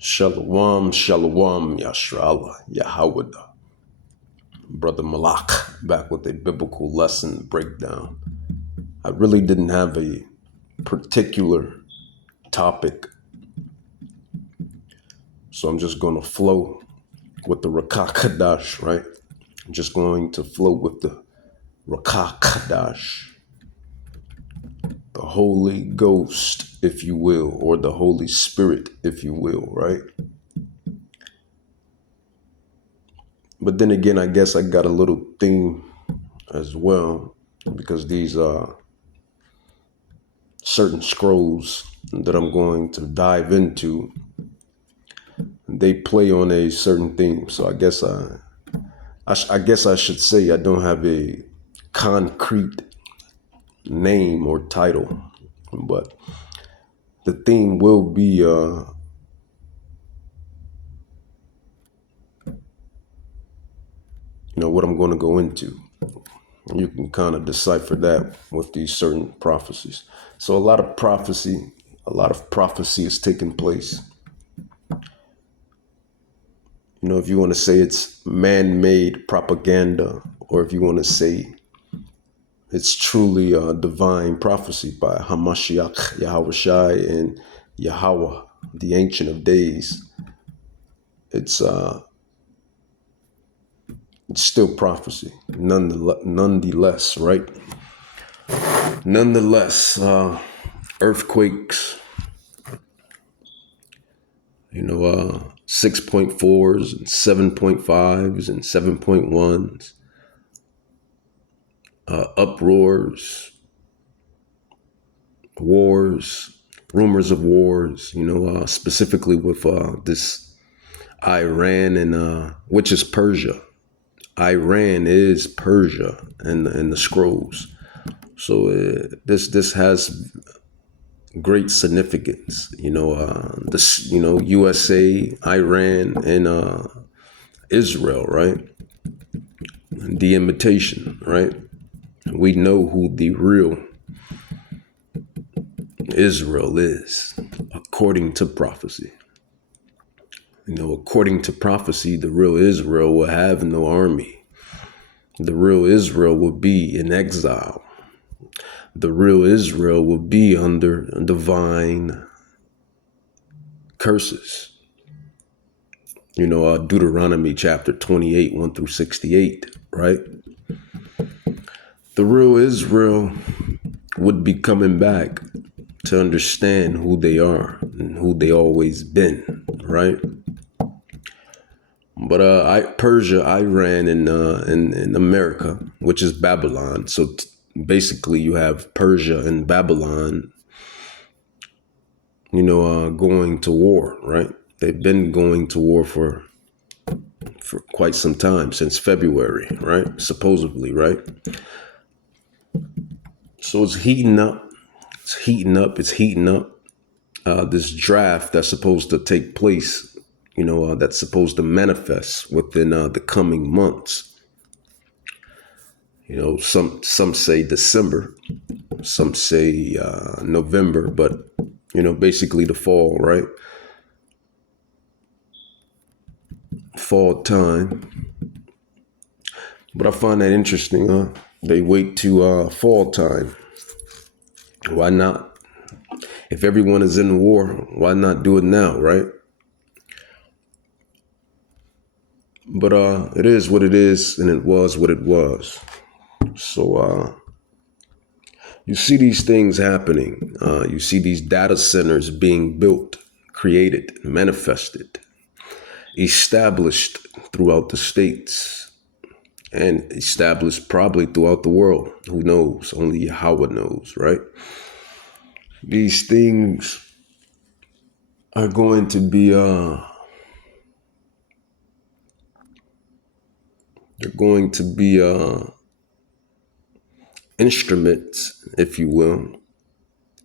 Shalom, shalom, Yashrala, Yahweh, Brother Malak, back with a biblical lesson breakdown. I really didn't have a particular topic, so I'm just going to flow with the Rakah Kadash, right? I'm just going to flow with the Rakah Kadash, the Holy Ghost, if you will, or the Holy Spirit, if you will, right? But then again, I guess I got a little theme as well, because these are certain scrolls that I'm going to dive into. They play on a certain theme, so I guess I should say I don't have a concrete name or title, but the theme will be what I'm going to go into. You can kind of decipher that with these certain prophecies. So a lot of prophecy is taking place. If you want to say it's man-made propaganda, or if you want to say it's truly a divine prophecy by Hamashiach, Yahweh Shai, and Yahweh, the Ancient of Days, it's still prophecy, nonetheless, right? Nonetheless, earthquakes, 6.4s and 7.5s and 7.1s, uproars, wars, rumors of wars, specifically with this Iran and which is Persia. Iran is Persia in the scrolls. So this has great significance. USA, Iran, and Israel, right? The imitation, right? We know who the real Israel is, according to prophecy. According to prophecy, the real Israel will have no army. The real Israel will be in exile. The real Israel will be under divine curses. Deuteronomy chapter 28, 1 through 68, right? The real Israel would be coming back to understand who they are and who they always been, right? But Persia, Iran, and America, which is Babylon. So basically, you have Persia and Babylon, going to war, right? They've been going to war for quite some time, since February, right? Supposedly, right? So it's heating up. It's heating up. It's heating up. This draft that's supposed to take place, that's supposed to manifest within the coming months. Some say December, some say November, but basically the fall, right? Fall time. But I find that interesting, huh? They wait to fall time. Why not? If everyone is in war, why not do it now, right? But it is what it is, and it was what it was. So you see these things happening. You see these data centers being built, created, manifested, established throughout the states, and established probably throughout the world. Who knows? Only Yahweh knows, right? These things are going to be they're going to be instruments, if you will.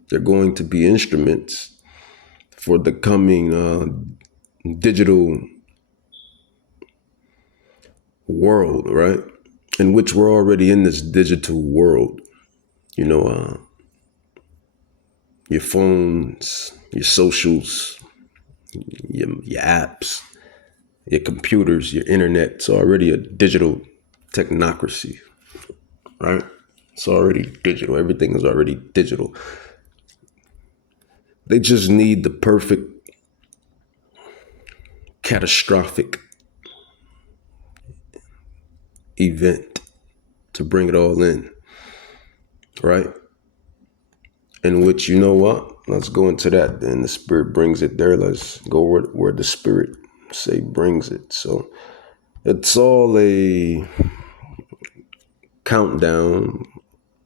They're going to be instruments for the coming digital world, right? In which we're already in this digital world. Your phones, your socials, your apps, your computers, your internet. It's already a digital technocracy, right? It's already digital. Everything is already digital. They just need the perfect catastrophic event to bring it all in, right? In which, you know what? Let's go into that. Then the spirit brings it there. Let's go where the spirit say brings it. So it's all a countdown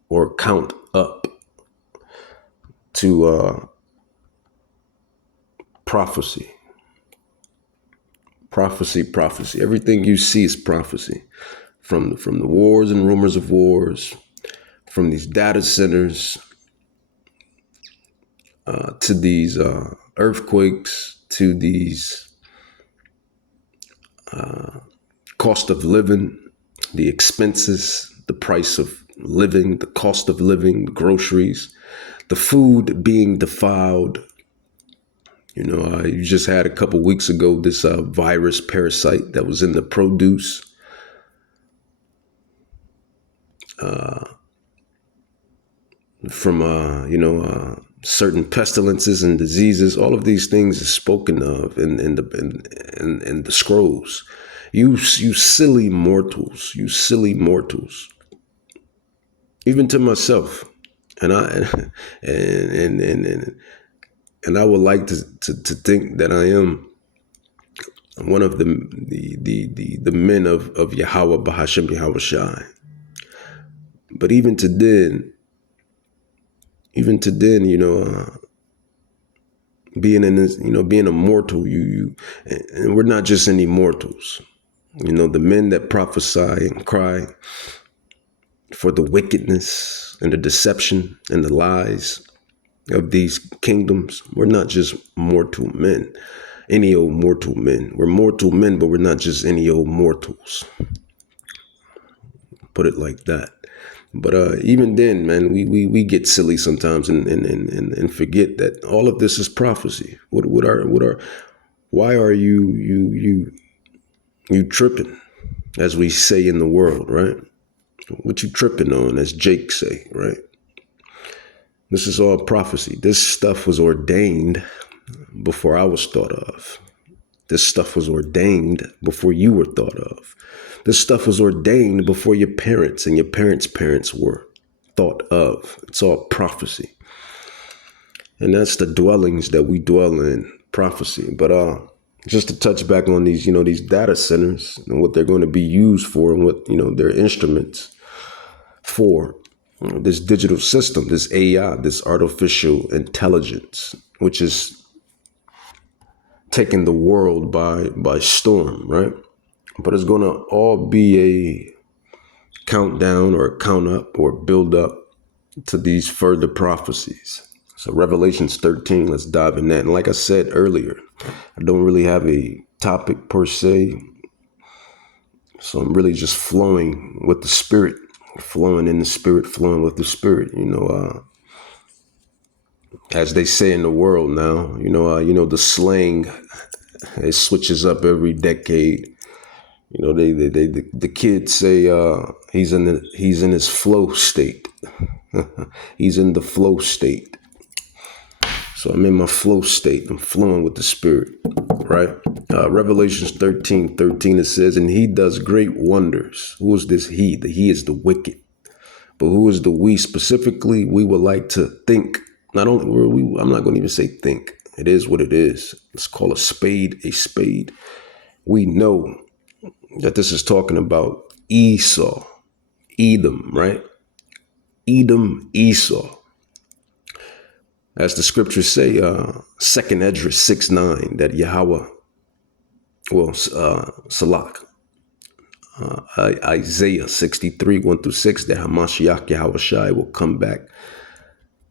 or count up to prophecy. Prophecy. Everything you see is prophecy. From the wars and rumors of wars, from these data centers, to these earthquakes, to these cost of living, the expenses, the price of living, the cost of living, groceries, the food being defiled. You know, you just had a couple weeks ago this virus parasite that was in the produce. From certain pestilences and diseases. All of these things is spoken of in the scrolls. You silly mortals, even to myself, and I would like to think that I am one of the men of Yahweh Bahashem Yahweh Shai. But even to then, being in this, being a mortal, and we're not just any mortals. The men that prophesy and cry for the wickedness and the deception and the lies of these kingdoms. We're not just mortal men, any old mortal men. We're mortal men, but we're not just any old mortals. Put it like that. But even then, man, we get silly sometimes and forget that all of this is prophecy. Why are you tripping, as we say in the world, right? What you tripping on, as Jake say, right? This is all prophecy. This stuff was ordained before I was thought of. This stuff was ordained before you were thought of. This stuff was ordained before your parents and your parents' parents were thought of. It's all prophecy. And that's the dwellings that we dwell in, prophecy. But just to touch back on these, these data centers and what they're going to be used for and what, their instruments for, this digital system, this AI, this artificial intelligence, which is taking the world by storm, right? But it's going to all be a countdown or a count up or build up to these further prophecies. So Revelations 13, let's dive in that. And like I said earlier, I don't really have a topic per se. So I'm really just flowing with the spirit, flowing in the spirit, flowing with the spirit, as they say in the world now, the slang, it switches up every decade. The kids say he's in his flow state. He's in the flow state. So I'm in my flow state. I'm flowing with the spirit, right? Revelations 13:13, it says, and he does great wonders. Who is this he? The he is the wicked. But who is the we? Specifically, we would like to think. Not only I'm not going to even say think. It is what it is. Let's call a spade a spade. We know that this is talking about Esau, Edom, right? Edom, Esau. As the scriptures say, 2nd Esdras 6:9, that Yahweh, Salak, Isaiah 63, 1-6, that Hamashiach Yahweh Shai will come back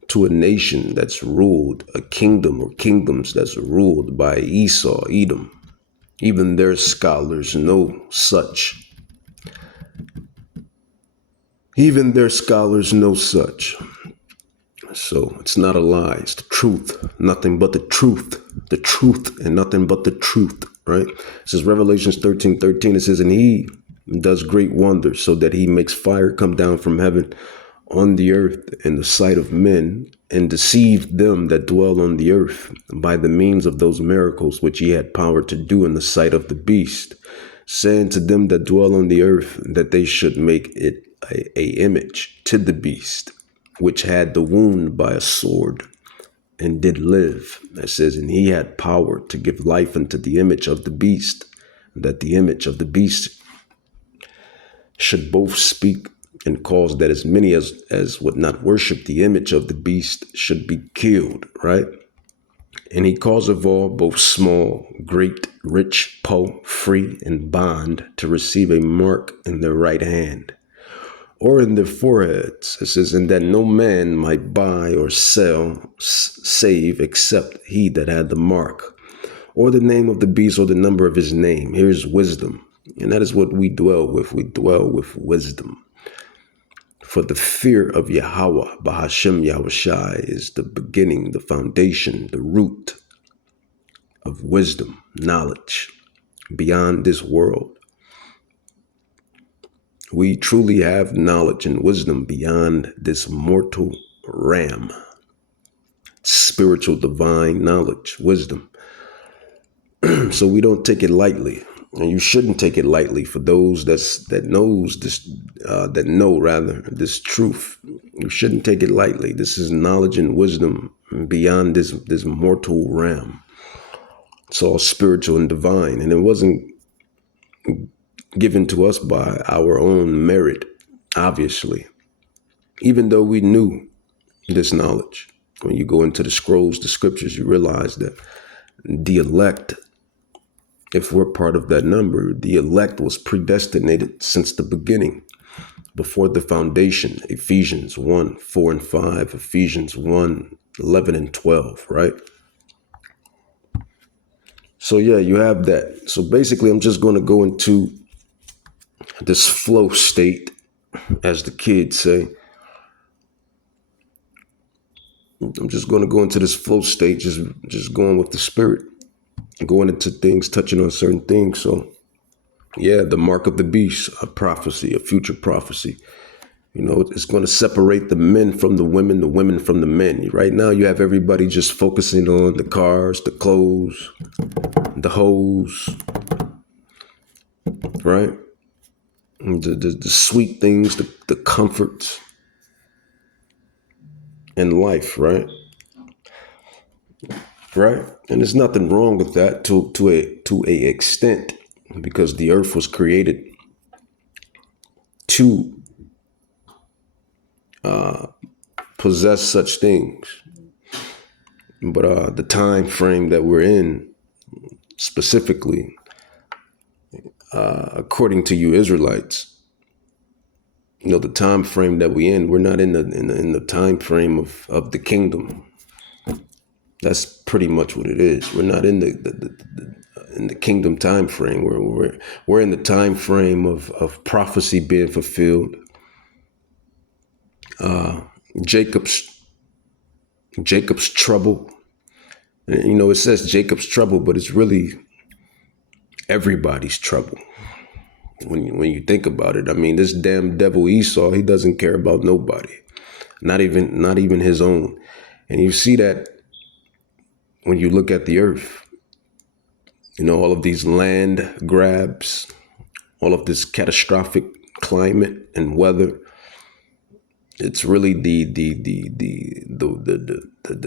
to a nation that's ruled, a kingdom or kingdoms that's ruled by Esau, Edom. Even their scholars know such. Even their scholars know such. So it's not a lie. It's the truth. Nothing but the truth. The truth and nothing but the truth, right? It says Revelations 13:13. It says, and he does great wonders so that he makes fire come down from heaven on the earth in the sight of men and deceive them that dwell on the earth by the means of those miracles which he had power to do in the sight of the beast, saying to them that dwell on the earth that they should make it a image to the beast, which had the wound by a sword and did live. It says, and he had power to give life unto the image of the beast, that the image of the beast should both speak and cause that as many as would not worship the image of the beast should be killed, right? And he causeth all, both small, great, rich, poor, free, and bond, to receive a mark in their right hand or in their foreheads. It says, and that no man might buy or sell, save, except he that had the mark, or the name of the beast, or the number of his name. Here's wisdom. And that is what we dwell with. We dwell with wisdom. For the fear of Yahweh, Bahashem Yahushai, is the beginning, the foundation, the root of wisdom, knowledge beyond this world. We truly have knowledge and wisdom beyond this mortal realm. Spiritual, divine knowledge, wisdom. So we don't take it lightly. And you shouldn't take it lightly. For those that know this truth, you shouldn't take it lightly. This is knowledge and wisdom beyond this mortal realm. It's all spiritual and divine, and it wasn't given to us by our own merit, obviously. Even though we knew this knowledge, when you go into the scrolls, the scriptures, you realize that the elect, if we're part of that number, the elect was predestinated since the beginning, before the foundation. Ephesians 1:4-5, Ephesians 1:11-12, right? So yeah, you have that. So basically, I'm just going to go into this flow state, as the kids say. I'm just going to go into this flow state, just going with the spirit, going into things, touching on certain things. So yeah, the mark of the beast, a prophecy, a future prophecy. You know, it's going to separate the men from the women from the men. Right now, you have everybody just focusing on the cars, the clothes, the hoes, right? The sweet things, the comforts in life, right? Right? And there's nothing wrong with that to a extent, because the earth was created to possess such things. But the time frame that we're in, specifically, according to you Israelites, you know, the time frame that we're not in the time frame of the kingdom. That's pretty much what it is. We're not in the kingdom time frame. We're in the time frame of prophecy being fulfilled. Jacob's trouble. You know, it says Jacob's trouble, but it's really everybody's trouble. When you think about it, I mean, this damn devil Esau, he doesn't care about nobody, not even his own. And you see that when you look at the earth, you know, all of these land grabs, all of this catastrophic climate and weather. It's really the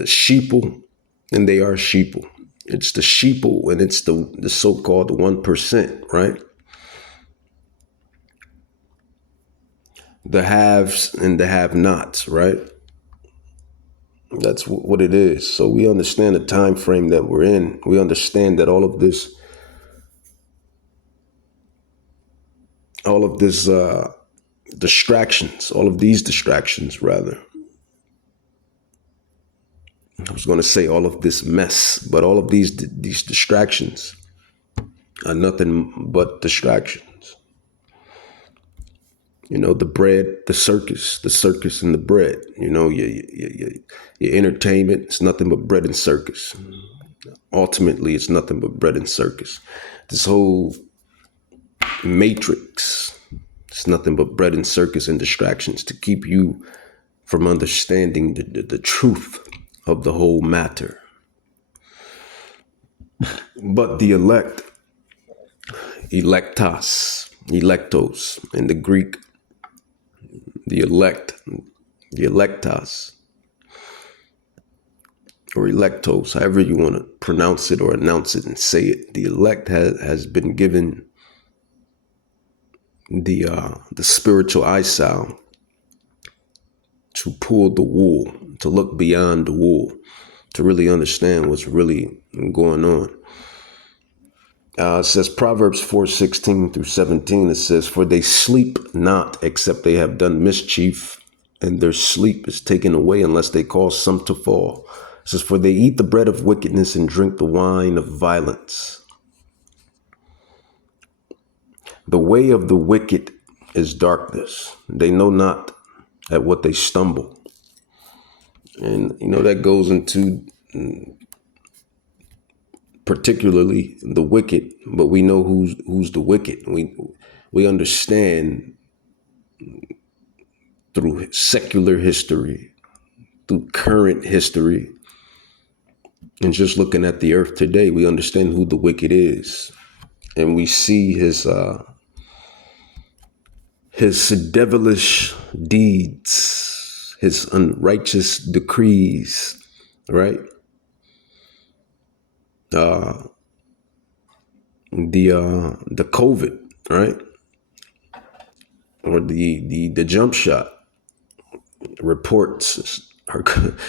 sheeple, and they are sheeple. It's the sheeple, and it's the so-called 1%, right? The haves and the have-nots, right? That's what it is. So we understand the time frame that we're in. We understand that all of this distractions, all of these distractions, rather. I was going to say all of this mess, but all of these distractions are nothing but distractions. You know, the bread, the circus and the bread. You know, your entertainment, it's nothing but bread and circus. Ultimately, it's nothing but bread and circus. This whole matrix, it's nothing but bread and circus and distractions to keep you from understanding the truth of the whole matter. But the elect, electos in the Greek, the electos, or electos, however you want to pronounce it or announce it and say it. The elect has been given the spiritual eyesight to pull the wool, to look beyond the wool, to really understand what's really going on. It says Proverbs 4:16 through 17. It says, "For they sleep not except they have done mischief, and their sleep is taken away unless they cause some to fall." It says, "For they eat the bread of wickedness and drink the wine of violence. The way of the wicked is darkness. They know not at what they stumble." And, you know, that goes into particularly the wicked, but we know who's the wicked. We understand through secular history, through current history, and just looking at the earth today, we understand who the wicked is. And we see his devilish deeds, his unrighteous decrees, right? The COVID, right? Or the jump shot reports, or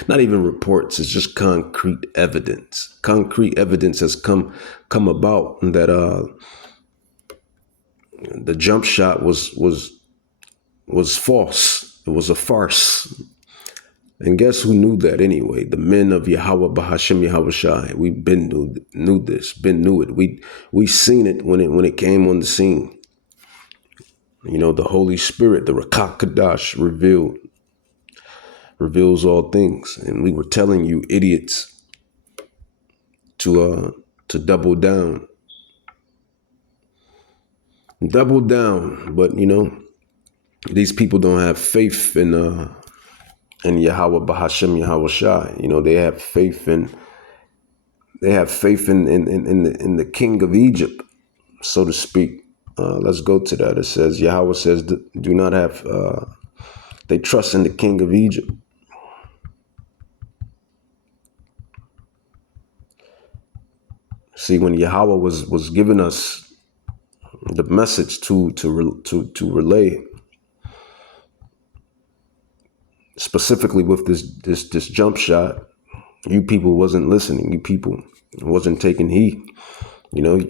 not even reports, it's just concrete evidence. Concrete evidence has come about that the jump shot was false. It was a farce. And guess who knew that anyway? The men of Yahweh Bahashem Yahweh Shai. We knew it. We seen it when it came on the scene. You know, the Holy Spirit, the Rakak Kadash reveals all things. And we were telling you idiots to double down. Double down. But, you know, these people don't have faith in Yahweh Bahashem Yahweh Shai. You know, they have faith in the king of Egypt, so to speak. Let's go to that. It says, Yahweh says, do not have, they trust in the king of Egypt. See, when Yahweh was giving us the message to relay, specifically with this jump shot, you people wasn't listening. You people wasn't taking heed. You know,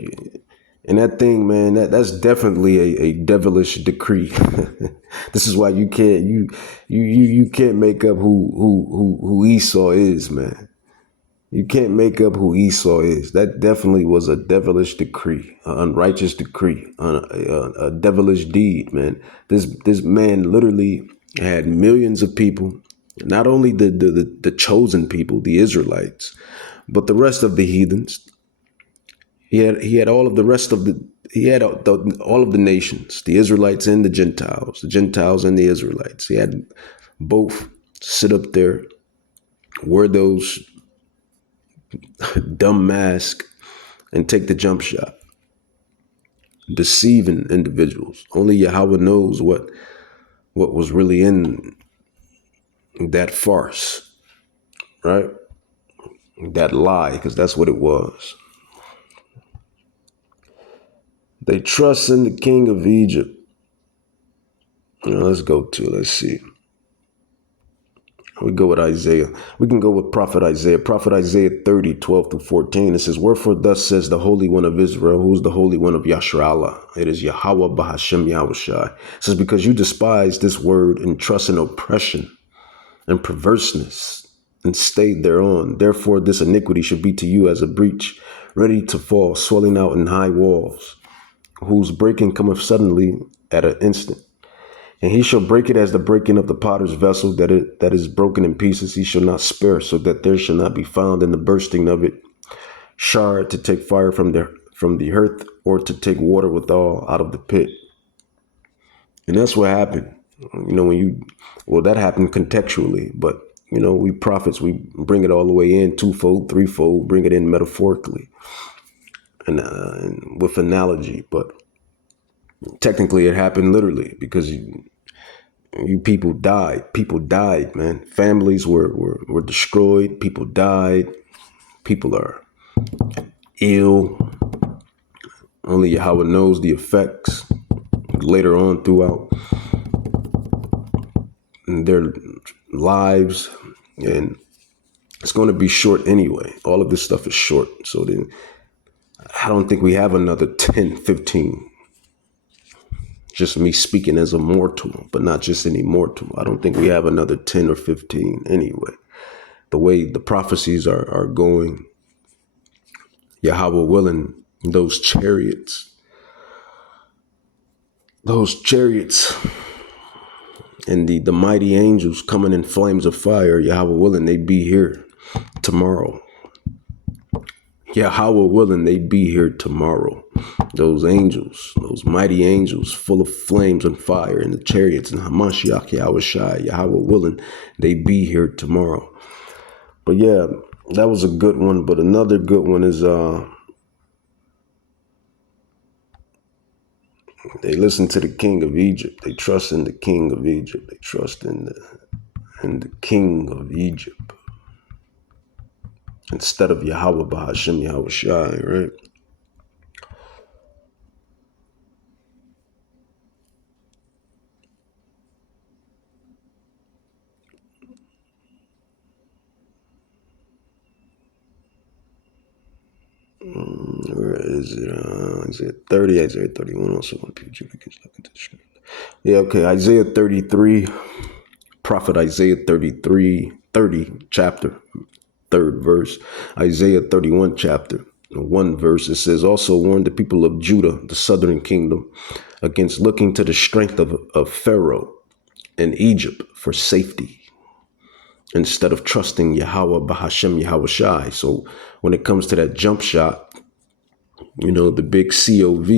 and that thing, man, that's definitely a devilish decree. This is why you can't make up who Esau is, man. You can't make up who Esau is. That definitely was a devilish decree, an unrighteous decree, a devilish deed, man. This man literally had millions of people, not only the chosen people, the Israelites, but the rest of the heathens. He had all of the rest of all of the nations, the Israelites and the Gentiles and the Israelites. He had both sit up there, wear those dumb masks, and take the jump shot, deceiving individuals. Only Yahweh knows what was really in that farce, right? That lie, because that's what it was. They trust in the king of Egypt. You know, let's see. We go with Isaiah. We can go with Prophet Isaiah. Prophet Isaiah 30, 12 through 14. It says, "Wherefore thus says the Holy One of Israel, who is the Holy One of Yasharallah. It is Yahweh Bahashem Yahushai." It says, "Because you despise this word and trust in oppression and perverseness and stayed thereon. Therefore this iniquity should be to you as a breach, ready to fall, swelling out in high walls, whose breaking cometh suddenly at an instant. And he shall break it as the breaking of the potter's vessel, that is broken in pieces. He shall not spare, so that there shall not be found in the bursting of it shard to take fire from the earth, or to take water withal out of the pit. And that's what happened. That happened contextually, but we prophets, we bring it all the way in twofold, threefold, bring it in metaphorically and with analogy. But technically it happened literally, because you people died, man. Families were destroyed. People died. People are ill. Only Yahweh knows the effects later on throughout their lives. And it's going to be short anyway. All of this stuff is short. So then I don't think we have another 10, 15. Just me speaking as a mortal, but not just any mortal. I don't think we have another 10 or 15 anyway. The way the prophecies are going, Yahweh willing, those chariots and the mighty angels coming in flames of fire, Yahweh willing, they be here tomorrow. Yahweh willing, they be here tomorrow. Those angels, those mighty angels full of flames and fire, and the chariots, and Hamashiach, Yahweh Shai, Yahweh willing, they be here tomorrow. But yeah, that was a good one. But another good one is they listen to the king of Egypt. They trust in the king of Egypt. They trust in the king of Egypt instead of Yahweh Bahashem Yahweh Shai, right? Where is it? Isaiah 30, Isaiah 31. Also, when people look into the street. Yeah, okay. Isaiah 33, prophet Isaiah 33, 30, chapter, 3rd verse. Isaiah 31, chapter, 1 verse. It says, also warn the people of Judah, the southern kingdom, against looking to the strength of Pharaoh and Egypt for safety, instead of trusting Yahweh Bahashem Yahweh Shai. So when it comes to that jump shot, the big COV,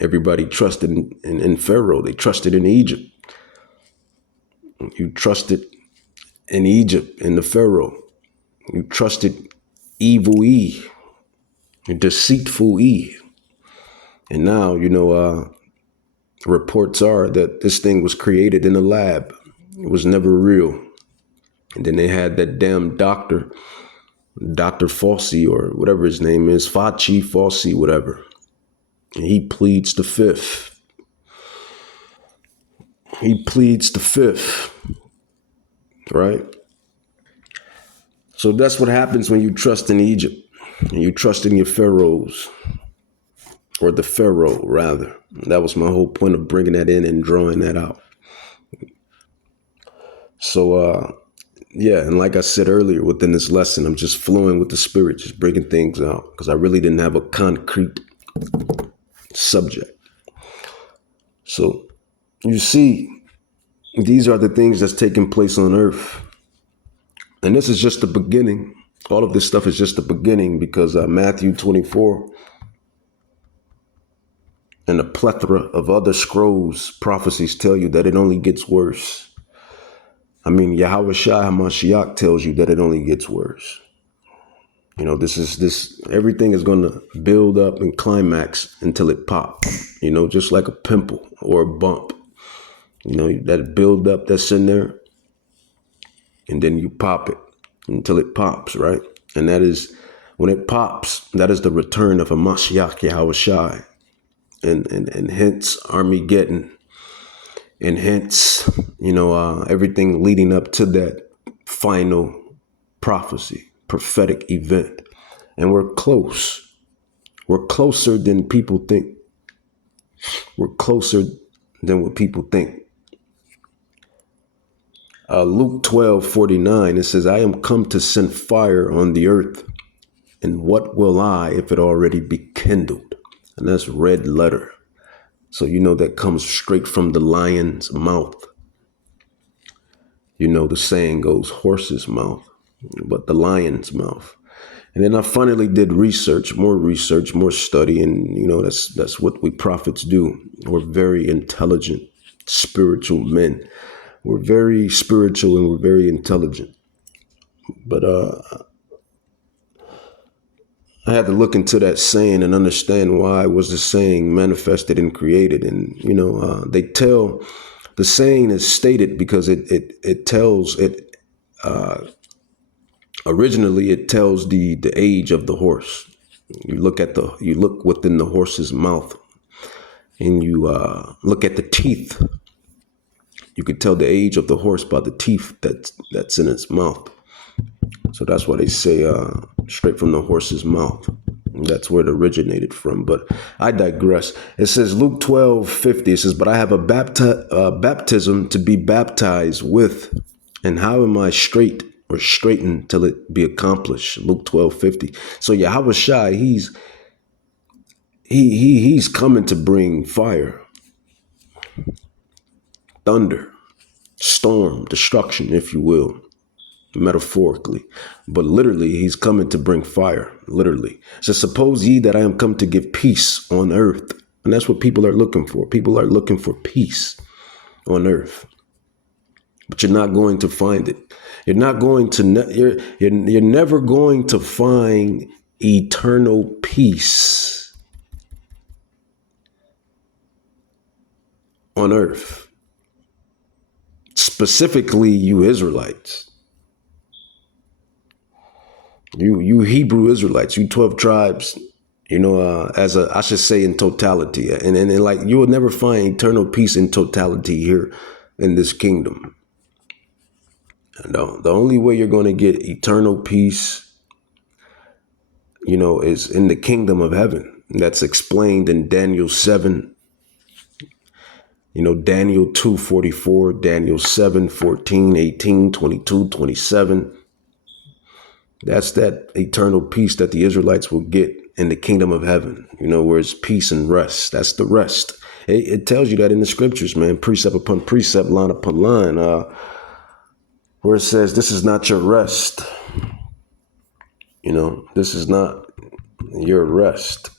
everybody trusted in Pharaoh. They trusted in Egypt. You trusted in Egypt, in the Pharaoh. You trusted evil E, deceitful E. And now, reports are that this thing was created in a lab. It was never real. And then they had that damn Dr. Fauci, or whatever his name is, Fauci, whatever. And he pleads the fifth. Right? So that's what happens when you trust in Egypt and you trust in your pharaohs, or the Pharaoh, rather. That was my whole point of bringing that in and drawing that out. So, yeah, and like I said earlier within this lesson, I'm just flowing with the Spirit, just breaking things out, because I really didn't have a concrete subject. So you see, these are the things that's taking place on earth. And this is just the beginning. All of this stuff is just the beginning, because Matthew 24 and a plethora of other scrolls, prophecies tell you that it only gets worse. I mean, Yahweh Shai HaMashiach tells you that it only gets worse. Everything is going to build up and climax until it pops, just like a pimple or a bump. That build up that's in there, and then you pop it until it pops, right? And that is, when it pops, that is the return of a Mashiach Yahweh Shai, and hence Armageddon, and hence, everything leading up to that final prophecy, prophetic event. And we're close. We're closer than people think. We're closer than what people think. Luke 12:49, it says, I am come to send fire on the earth, and what will I if it already be kindled? And that's red letter. So you know that comes straight from the lion's mouth. You know the saying goes horse's mouth, but the lion's mouth. And then I finally did research, more study, and that's what we prophets do. We're very intelligent, spiritual men. We're very spiritual and we're very intelligent. But I had to look into that saying and understand why was the saying manifested and created. And they tell the saying is stated because it tells it. Originally, it tells the age of the horse. You look within the horse's mouth, and you look at the teeth. You could tell the age of the horse by the teeth that's in its mouth. So that's why they say straight from the horse's mouth. That's where it originated from. But I digress. It says Luke 12:50. It says, "But I have a baptism to be baptized with, and how am I straightened till it be accomplished?" Luke 12:50. So Yahweh Shai, he's coming to bring fire, thunder, storm, destruction, if you will, metaphorically, but literally he's coming to bring fire. Literally, so suppose ye that I am come to give peace on earth, and that's what people are looking for. People are looking for peace on earth, but you're not going to find it. You're not going to. You're never going to find eternal peace on earth. Specifically, you Israelites. You Hebrew Israelites, you 12 tribes, I should say in totality. And like you will never find eternal peace in totality here in this kingdom. No, the only way you're going to get eternal peace, is in the kingdom of heaven. That's explained in Daniel 7. Daniel 2:44, Daniel 7:14, 18, 22, 27. That's that eternal peace that the Israelites will get in the kingdom of heaven, where it's peace and rest. That's the rest. It tells you that in the scriptures, man, precept upon precept, line upon line, where it says, this is not your rest. This is not your rest.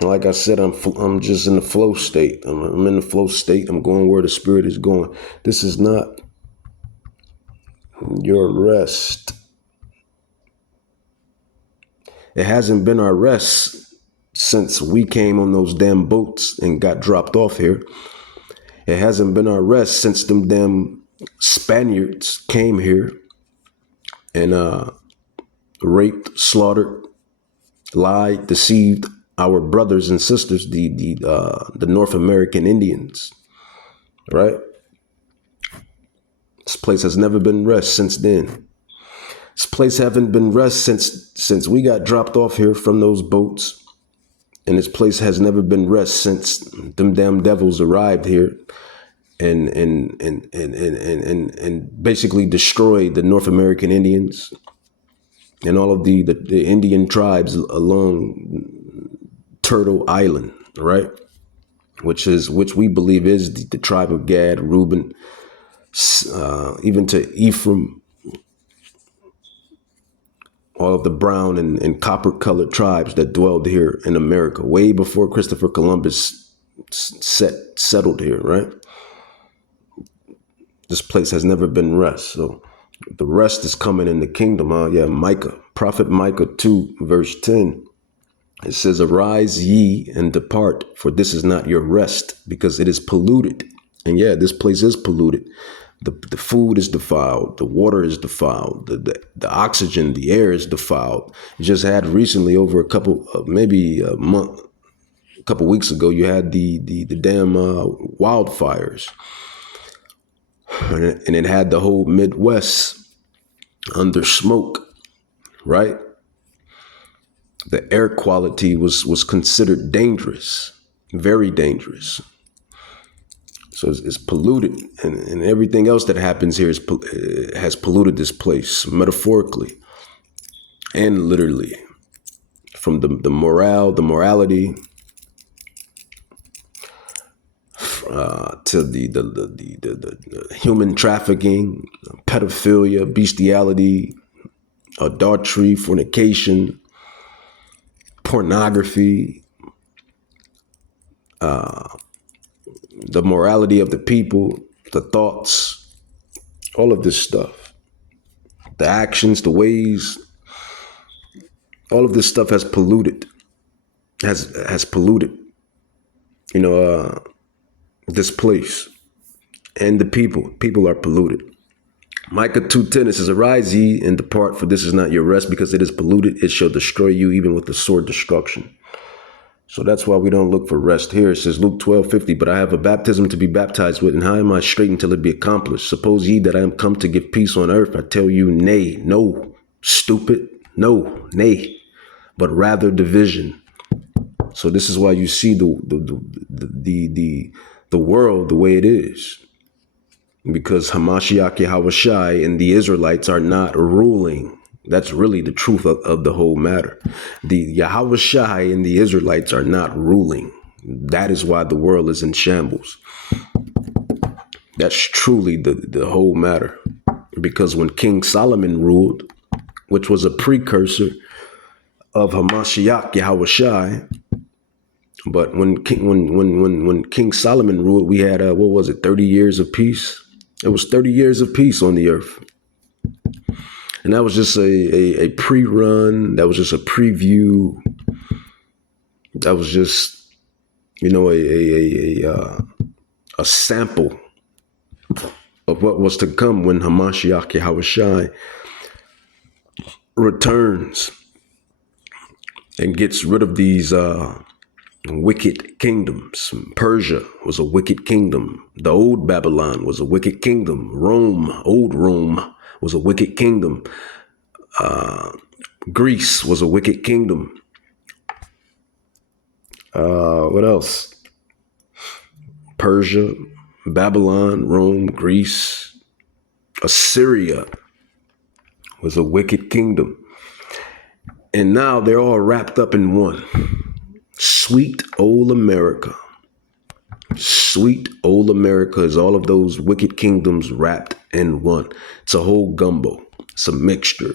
Like I said, I'm just in the flow state. I'm in the flow state. I'm going where the spirit is going. This is not your rest. It hasn't been our rest since we came on those damn boats and got dropped off here. It hasn't been our rest since them damn Spaniards came here and raped, slaughtered, lied, deceived our brothers and sisters, the North American Indians, right? This place has never been rest since then. This place haven't been rest since we got dropped off here from those boats. And this place has never been rest since them damn devils arrived here and basically destroyed the North American Indians and all of the Indian tribes along Turtle Island, right? Which we believe is the tribe of Gad, Reuben, even to Ephraim, all of the brown and copper colored tribes that dwelled here in America way before Christopher Columbus settled here, right? This place has never been rest. So the rest is coming in the kingdom. Micah, prophet Micah 2, verse 10. It says, arise ye and depart, for this is not your rest, because it is polluted. And this place is polluted. The food is defiled. The water is defiled. The oxygen, the air is defiled. You just had recently, over a couple weeks ago, you had the damn wildfires. And it had the whole Midwest under smoke, right? The air quality was considered dangerous, very dangerous. So it's polluted, and everything else that happens here has polluted this place, metaphorically and literally, from the morality, to the human trafficking, pedophilia, bestiality, adultery, fornication, pornography, the morality of the people, the thoughts, all of this stuff, the actions, the ways, all of this stuff has polluted, has polluted, this place and the people. People are polluted. Micah 2:10, it says, arise ye and depart, for this is not your rest, because it is polluted. It shall destroy you even with the sword destruction. So that's why we don't look for rest here. It says Luke 12:50, but I have a baptism to be baptized with, and how am I straight until it be accomplished? Suppose ye that I am come to give peace on earth? I tell you, nay, no, stupid, no, nay, but rather division. So this is why you see the world the way it is. Because Hamashiach Yahawashi and the Israelites are not ruling. That's really the truth of the whole matter. The Yahawashi and the Israelites are not ruling. That is why the world is in shambles. That's truly the whole matter. Because when King Solomon ruled, which was a precursor of Hamashiach Yahawashi, but when King Solomon ruled, we had 30 years of peace. It was 30 years of peace on the earth. And that was just a pre-run. That was just a preview. That was just, a sample of what was to come when Hamashiach Yahawashi returns and gets rid of these wicked kingdoms. Persia was a wicked kingdom. The old Babylon was a wicked kingdom. Old Rome was a wicked kingdom. Greece was a wicked kingdom. What else? Persia, Babylon, Rome, Greece, Assyria was a wicked kingdom. And now they're all wrapped up in one. Sweet old America. Sweet old America is all of those wicked kingdoms wrapped in one. It's a whole gumbo. It's a mixture.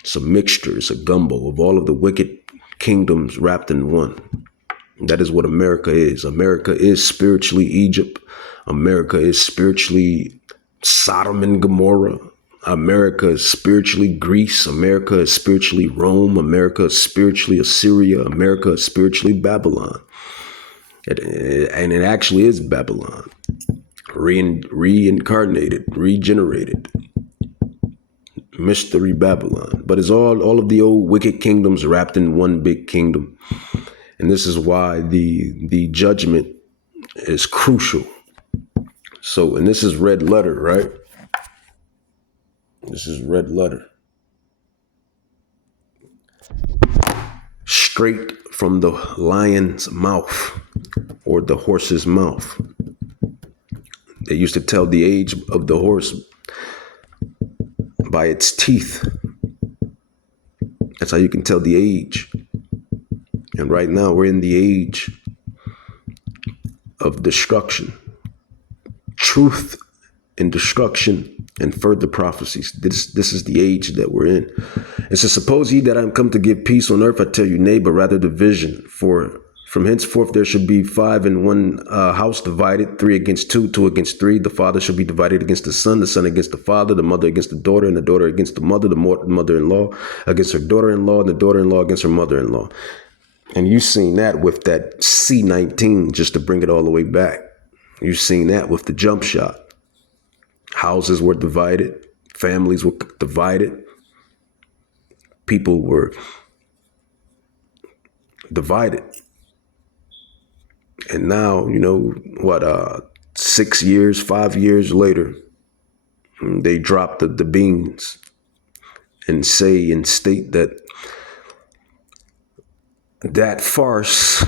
It's a gumbo of all of the wicked kingdoms wrapped in one. That is what America is. America is spiritually Egypt. America is spiritually Sodom and Gomorrah. America is spiritually Greece. America is spiritually Rome. America is spiritually Assyria. America is spiritually Babylon. And it actually is Babylon. Reincarnated, regenerated. Mystery Babylon. But it's all of the old wicked kingdoms wrapped in one big kingdom. And this is why the judgment is crucial. So, and this is red letter, right? This is red letter. Straight from the lion's mouth or the horse's mouth. They used to tell the age of the horse by its teeth. That's how you can tell the age. And right now we're in the age of destruction. Truth and destruction and further prophecies. This is the age that we're in. It says, suppose ye that I am come to give peace on earth, I tell you, nay, but rather division. For from henceforth there should be 5 in one house divided, 3 against 2, 2 against 3. The father shall be divided against the son against the father, the mother against the daughter, and the daughter against the mother, the mother-in-law against her daughter-in-law, and the daughter-in-law against her mother-in-law. And you've seen that with that C-19, just to bring it all the way back. You've seen that with the jump shot. Houses were divided. Families were divided. People were divided. And now, 6 years, 5 years later, they dropped the beans and state that farce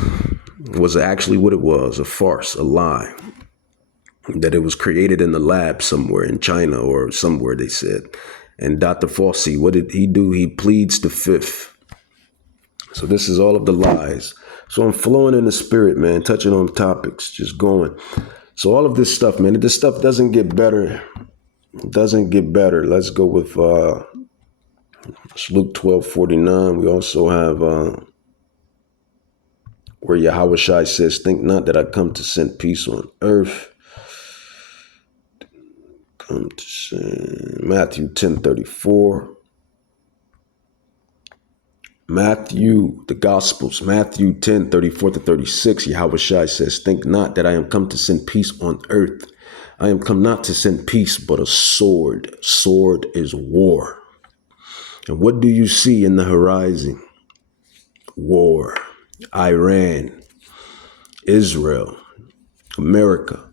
was actually what it was, a farce, a lie. That it was created in the lab somewhere in China or somewhere, they said. And Dr. Fauci, what did he do? He pleads the fifth. So this is all of the lies. So I'm flowing in the spirit, man, touching on topics, just going. So all of this stuff, man, this stuff doesn't get better. It doesn't get better. Let's go with Luke 12:49. We also have where Yahweh Shai says, think not that I come to send peace on earth. Come to send Matthew 10:34. Matthew, the Gospels, Matthew 10:34-36, Yahweh Shai says, think not that I am come to send peace on earth. I am come not to send peace, but a sword. Sword is war. And what do you see in the horizon? War. Iran, Israel, America,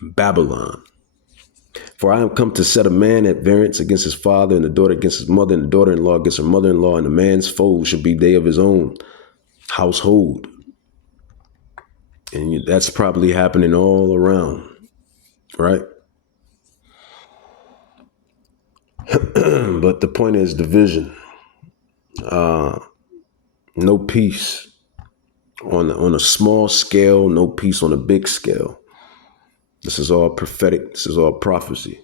Babylon. For I am come to set a man at variance against his father, and the daughter against his mother, and the daughter-in-law against her mother-in-law, and a man's foes shall be they of his own household. And that's probably happening all around, right? But the point is division. No peace on a small scale, no peace on a big scale. This is all prophetic. This is all prophecy.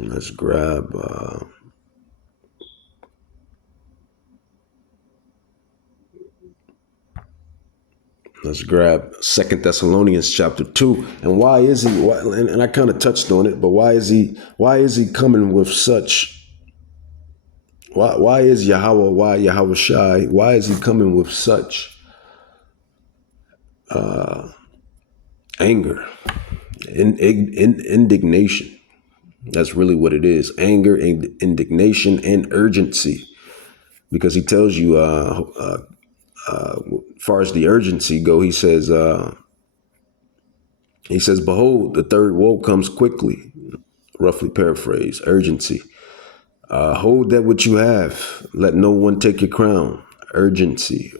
Let's grab Second Thessalonians chapter 2. And why is he? And I kind of touched on it, but why is he coming with such? Why is Yahweh? Why Yahweh Shai? Why is he coming with such anger, indignation? That's really what it is: anger, indignation, and urgency. Because he tells you, as far as the urgency go, he says, behold, the third woe comes quickly. Roughly paraphrase, urgency. Hold that which you have. Let no one take your crown. Urgency.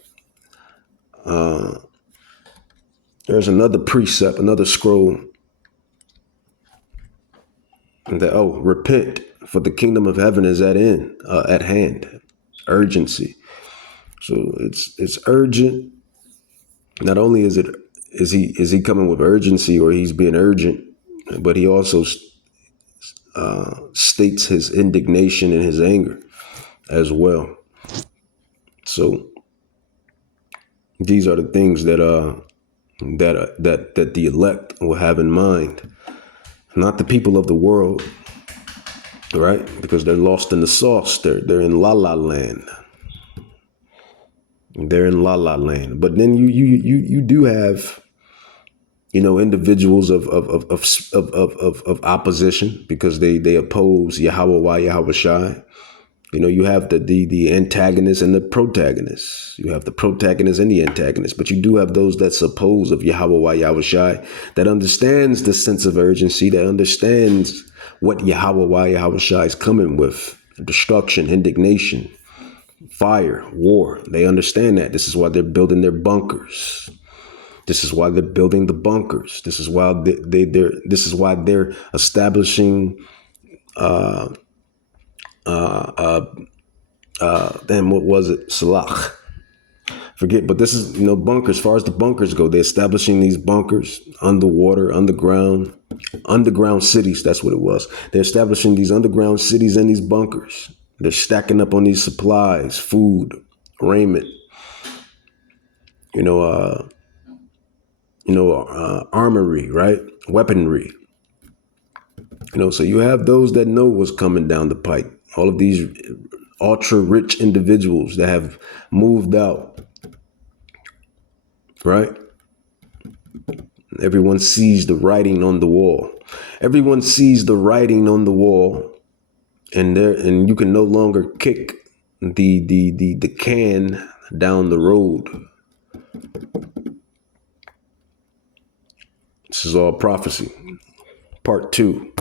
There's another precept, another scroll. That, repent, for the kingdom of heaven is at hand. Urgency. So it's urgent. Not only is he coming with urgency, or he's being urgent, but he also states his indignation and his anger as well. So these are the things that the elect will have in mind, not the people of the world, right? Because they're lost in the sauce. They're in la la land. They're in la la land. But then you do have, individuals of opposition, because they oppose Yahweh Shai. You have the antagonist and the protagonist. You have the protagonist and the antagonist, but you do have those that oppose of Yahweh Shai, that understands the sense of urgency, that understands what Yahweh Shai is coming with: destruction, indignation, fire, war. They understand that. This is why they're building their bunkers. This is why they're building the bunkers. This is why this is why they're establishing what was it? Salah. Forget, but this is, bunkers. As far as the bunkers go, they're establishing these bunkers underwater, underground cities. That's what it was. They're establishing these underground cities and these bunkers. They're stacking up on these supplies, food, raiment, armory, right? Weaponry. So you have those that know what's coming down the pike. All of these ultra rich individuals that have moved out, right? Everyone sees the writing on the wall. Everyone sees the writing on the wall, and you can no longer kick the can down the road. This is all prophecy. Part 2.